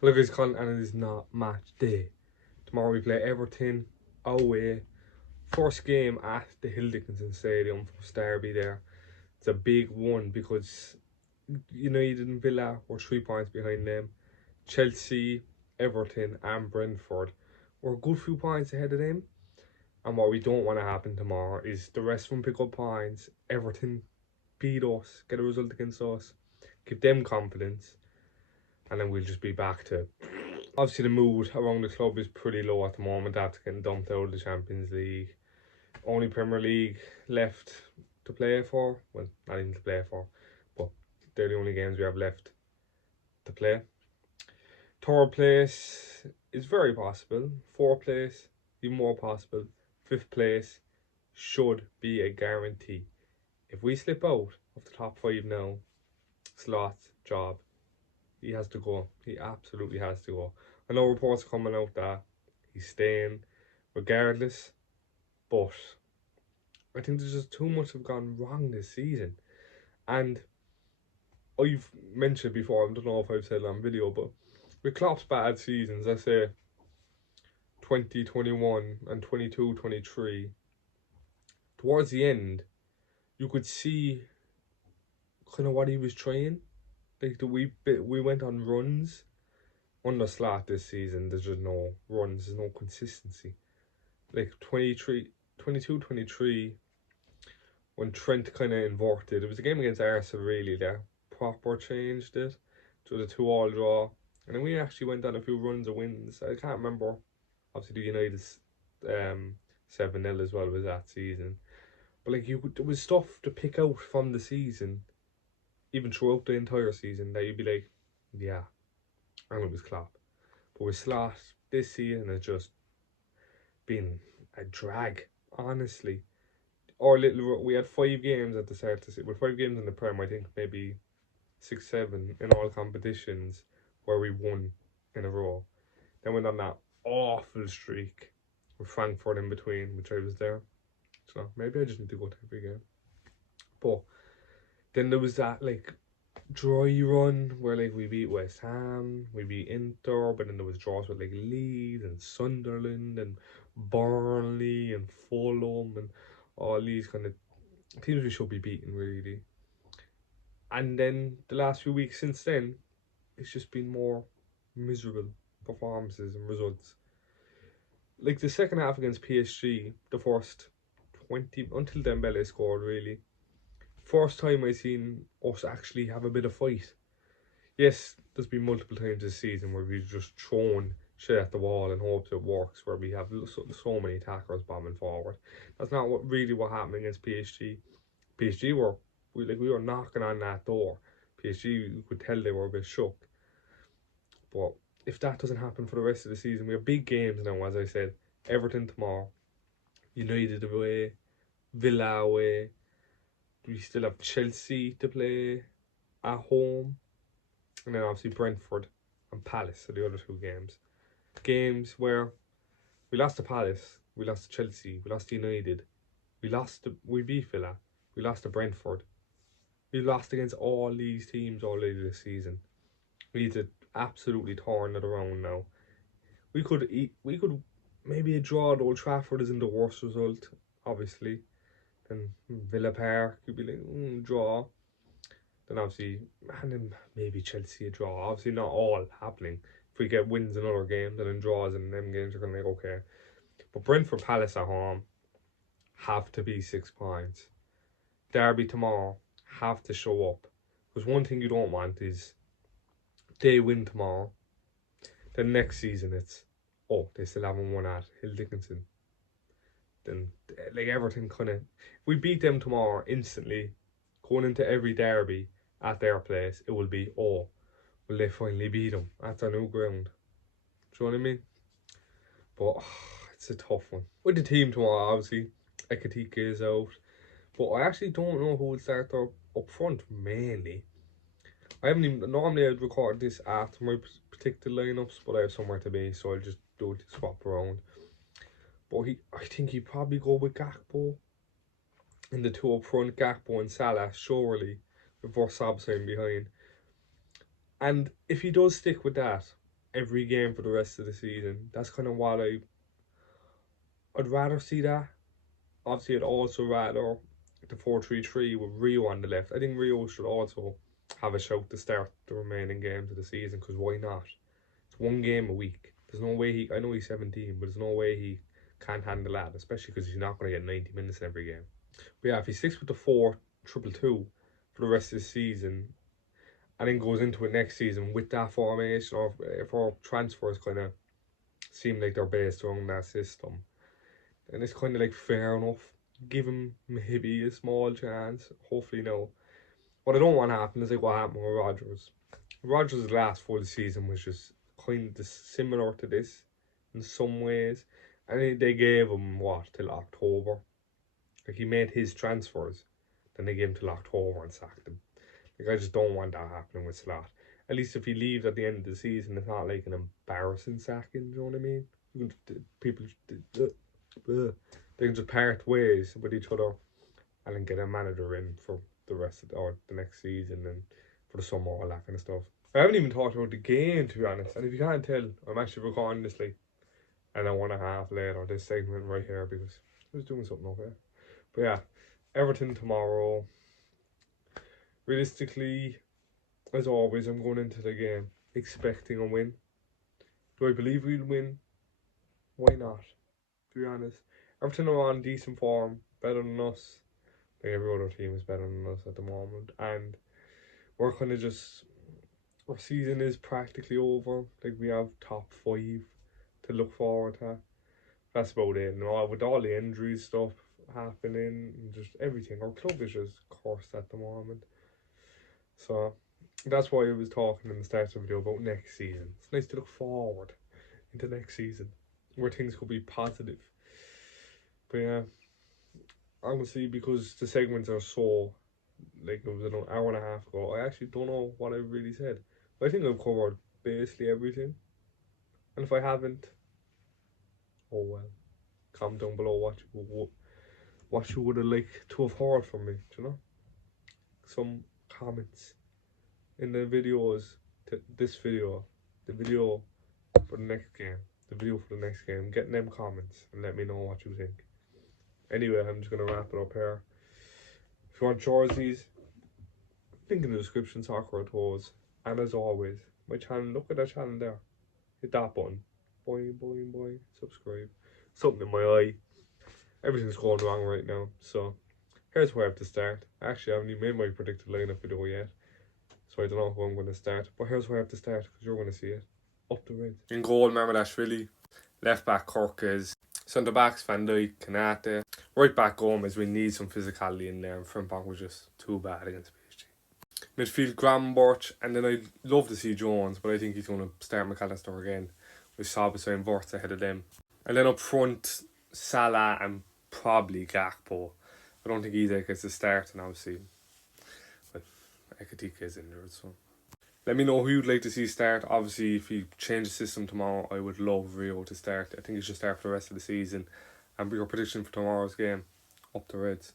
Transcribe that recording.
Look, it's Colin, and it is not match day. Tomorrow we play Everton away. First game at the Hill Dickinson Stadium, first derby there. It's a big one because United and Villa were 3 points behind them. Chelsea, Everton, and Brentford were a good few points ahead of them. And what we don't want to happen tomorrow is the rest of them pick up points. Everton beat us, get a result against us, give them confidence, and then we'll just be back to. Obviously, the mood around the club is pretty low at the moment after getting dumped out of the Champions League. Only Premier League left to play for. Well, not even to play for, but they're the only games we have left to play. Third place is very possible. Fourth place, even more possible. Fifth place should be a guarantee. If we slip out of the top five now, Sloth's job. He has to go. He absolutely has to go. I know reports coming out that he's staying regardless, but I think there's just too much have gone wrong this season. And I've mentioned before, I don't know if I've said it on video, but with Klopp's bad seasons, I say 2021 and 22-23, towards the end, you could see kind of what he was trying. Like we went on runs under Slot this season. There's just no runs, there's no consistency. Like 22-23, when Trent kind of inverted, it was a game against Arsenal really that proper changed it to the 2-2 draw. And then we actually went on a few runs of wins. I can't remember. Obviously, the United's 7-0 as well was that season. But like there was stuff to pick out from the season, even throughout the entire season, that you'd be like, yeah, and it was Klopp. But with Slot, this season has just been a drag, honestly. We had 5 games at the start of the season. With 5 games in the Prem, I think maybe 6, 7 in all competitions where we won in a row. Then went on that awful streak with Frankfurt in between, which I was there. So maybe I just need to go to every game. But then there was that like dry run where like we beat West Ham, we beat Inter, but then there was draws with like Leeds and Sunderland and Burnley and Fulham and all these kind of teams we should be beating really. And then the last few weeks since then, it's just been more miserable performances and results. Like the second half against PSG, the first 20 until Dembele scored really. First time I seen us actually have a bit of fight. Yes, there's been multiple times this season where we've just thrown shit at the wall and hopes it works, where we have so many attackers bombing forward. That's not what happened against PSG. PSG we were knocking on that door. PSG, you could tell they were a bit shook. But if that doesn't happen for the rest of the season, we have big games now, as I said. Everton tomorrow, United away, Villa away. We still have Chelsea to play at home. And then obviously Brentford and Palace are the other 2 games. Games where we lost to Palace, we lost to Chelsea, we lost to United, we beat Villa, we lost to Brentford. We lost against all these teams already this season. We need to absolutely turn it around now. We could maybe a draw at Old Trafford isn't the worst result, obviously. Then Villa Park could be like draw. Then obviously, and then maybe Chelsea a draw. Obviously not all happening. If we get wins in other games and then draws in them games, are gonna be okay. But Brentford Palace at home have to be 6 points. Derby tomorrow have to show up. Because one thing you don't want is they win tomorrow. Then next season it's they still haven't won at Hill Dickinson. Then like Everton if we beat them tomorrow instantly, going into every derby at their place, it will be will they finally beat them at their new ground. Do you know what I mean? But it's a tough one. With the team tomorrow, obviously, Ekatike is out. But I actually don't know who will start up front, mainly. I haven't even... Normally I'd record this after my predicted lineups, but I have somewhere to be, so I'll just do it to swap around. But I think he'd probably go with Gakpo. In the 2 up front, Gakpo and Salah, surely, before Sabsheim behind. And if he does stick with that, every game for the rest of the season. That's kind of what I'd rather see that. Obviously, I'd also rather the 4-3-3 with Rio on the left. I think Rio should also have a shout to start the remaining games of the season, because why not? It's one game a week. There's no way I know he's 17, but there's no way he can't handle that, especially because he's not going to get 90 minutes in every game. But yeah, if he sticks with the 4-2-2 for the rest of the season, and then goes into it next season with that formation, or if our transfers kind of seem like they're based around that system, then it's kind of like fair enough. Give him maybe a small chance. Hopefully, no. What I don't want to happen is like what happened with Rodgers. Rodgers' last full season was just kind of similar to this in some ways, and they gave him what till October. Like, he made his transfers, then they gave him till October and sacked him. Like, I just don't want that happening with Slot. At least if he leaves at the end of the season, it's not like an embarrassing sacking. Do you know what I mean? People, they can just part ways with each other and then get a manager in for the rest of the next season and for the summer, all that kind of stuff. I haven't even talked about the game, to be honest. And if you can't tell, I'm actually recording this like an hour and a half later, this segment right here, because I was doing something over here. But yeah, Everton tomorrow. Realistically, as always, I'm going into the game expecting a win. Do I believe we'll win? Why not? To be honest, Everton are on decent form, better than us. Like, every other team is better than us at the moment, and we're kind of just, our season is practically over. Like, we have top 5 to look forward to. That's about it. And with all the injuries stuff happening, and just everything, our club is just cursed at the moment. So that's why I was talking in the start of the video about next season. It's nice to look forward into next season, where things could be positive. But yeah, honestly, because the segments are so, like, it was an hour and a half ago, I actually don't know what I really said. But I think I've covered basically everything. And if I haven't, oh well. Comment down below what you would have liked to have heard from me, do you know? Some comments in the videos, this video, the video for the next game, getting them comments and let me know what you think. Anyway, I'm just going to wrap it up here. If you want jerseys, link in the description, Soccer at Toes. And as always, my channel, look at that channel there. Hit that button. Boing, boing, boing. Subscribe. Something in my eye. Everything's going wrong right now. So, here's where I have to start. Actually, I haven't even made my predicted lineup video yet. So I don't know who I'm going to start. But here's where I have to start, because you're going to see it. Up the Reds. In goal, Marmadashvili. Left back, Kirkes. Centre backs, Van Dijk, Kanate. Right back, Gomez. We need some physicality in there. And front back was just too bad against PSG. Midfield, Graham Birch. And then I'd love to see Jones, but I think he's going to start McAllister again, with Sabitzer and Wirtz ahead of them. And then up front, Salah and probably Gakpo. I don't think either gets a start, and obviously, but Ekatika is injured, so. Let me know who you'd like to see start. Obviously, if you change the system tomorrow, I would love Rio to start. I think he should start for the rest of the season. And your prediction for tomorrow's game, up the Reds.